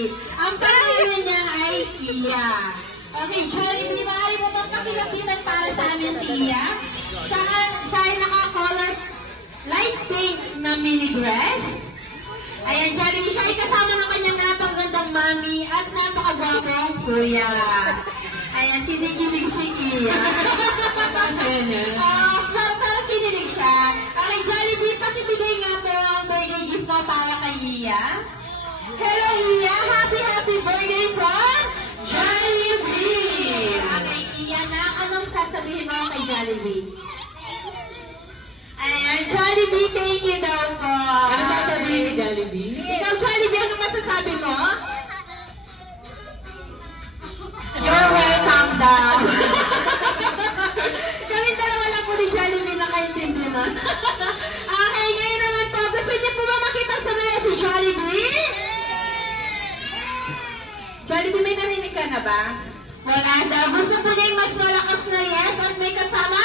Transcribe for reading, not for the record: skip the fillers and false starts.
Jollibee. Ang pangalan niya ay Iya. Okay, Jollibee, maaari mo bang pakilapitan para sa amin si Iya? Siya ay naka-color light pink na mini dress. Ayan, Jollibee, siya ay kasama ng kanyang napakagandang mami at napakagwapong kuya. Ayan, kinikilig si Iya. Masaya niya. Parang kinilig siya. Okay, Jollibee, pakibigay nga po ang birthday gift mo para kay Iya. Hello, Iya! Happy birthday from Jollibee! Okay, Iya na, anong sasabihin mo kay Jollibee? Ayan, Jollibee, thank you daw po. Ano sasabihin ni Jollibee? Ikaw, Jollibee, ano masasabi mo? You're welcome daw. Kami dalawa lang po ni Jollibee nakaintindi mo. Okay, ngayon naman po, gusto niyo po ba makita sa mga si Jollibee? Jollibee, may narinig ka na ba? Wala daw. Gusto po niya yung mas malakas na yes at may kasama?